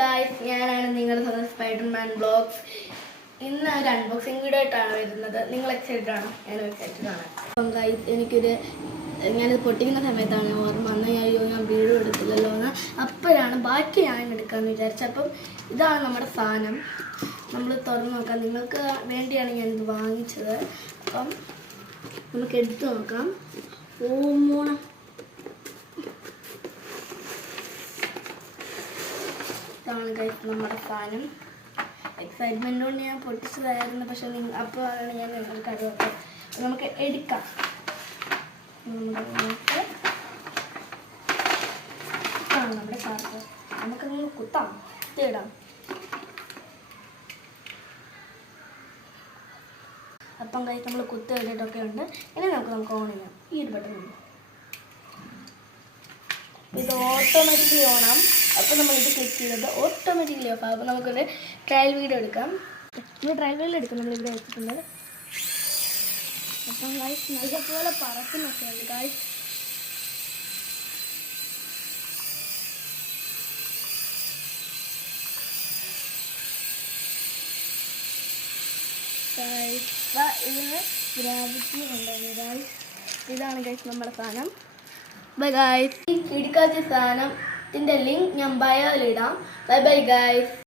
Guys, ഞാനാണ് നിങ്ങളുടെ Spiderman blogs. ഇന്ന് ഒരു അൺബോക്സിംഗ് വീഡിയോ ആയിട്ടാണ് വരുന്നത്. നിങ്ങൾ എക്സൈറ്റഡ് ആണോ? ഞാനും എക്സൈറ്റഡ് ആണ്. അപ്പം ഗായ്സ്, ഞാനിത് പൊട്ടിക്കുന്ന സമയത്താണ് ഓർമ്മ വന്നത്. ഞാൻ വീഡിയോ എടുത്തില്ലല്ലോ എന്ന്. അപ്പോഴാണ് ബാക്കി ഞാൻ എടുക്കാമെന്ന് വിചാരിച്ചത്. അപ്പം ഇതാണ് നമ്മുടെ സാധനം. നമ്മൾ തുറന്ന് നോക്കാം. നിങ്ങൾക്ക് വേണ്ടിയാണ് ഞാനിത് വാങ്ങിച്ചത്. അപ്പം നമുക്ക് എടുത്ത് നോക്കാം. ഇതാണ് ഗൈസ് നമ്മുടെ സാധനം. എക്സൈറ്റ്മെൻ്റ് കൊണ്ട് ഞാൻ പൊട്ടിച്ചതായിരുന്നു. പക്ഷെ അപ്പോഴാണ് ഞാൻ നിങ്ങൾക്ക് അറിയാത്തത്. നമുക്ക് എടുക്കാം. നമ്മുടെ ചാർജർ നമുക്കങ്ങനെ കുത്താം, കുത്തിയിടാം. അപ്പം ഗൈസ് നമ്മൾ കുത്തിയിട്ടിട്ടൊക്കെ ഉണ്ട്. ഇനി നമുക്ക് ഓൺ ചെയ്യാം. ഈ ഒരു ബട്ടൺ ഉണ്ട്. ഇത് ഓട്ടോമാറ്റിക്കലി ഓണാം. അപ്പോൾ നമ്മളിത് ക്ലിക്ക് ചെയ്തത് ഓട്ടോമാറ്റിക്കലി ഓഫ് ആകും. അപ്പോൾ നമുക്കൊരു ട്രയൽ വീഡിയോ എടുക്കാം. ട്രയൽ വീഡിയോ എടുക്കാം. നമ്മളിവിടെ വെച്ചിട്ടുണ്ട്. അപ്പം ഗൈസ് നല്ലപോലെ പറക്കുന്നൊക്കെ ഉണ്ട് ഗൈസ്. ഇതിന് ഗ്രാവിറ്റി കൊണ്ടുവന്നു ഗൈസ്. ഇതാണ് ഗൈസ് നമ്മുടെ സാധനം. Bye guys. ഈ കിടക്കാത്ത സാധനത്തിൻ്റെ ലിങ്ക് ഞാൻ ബയോയിലിടാം. Bye bye guys.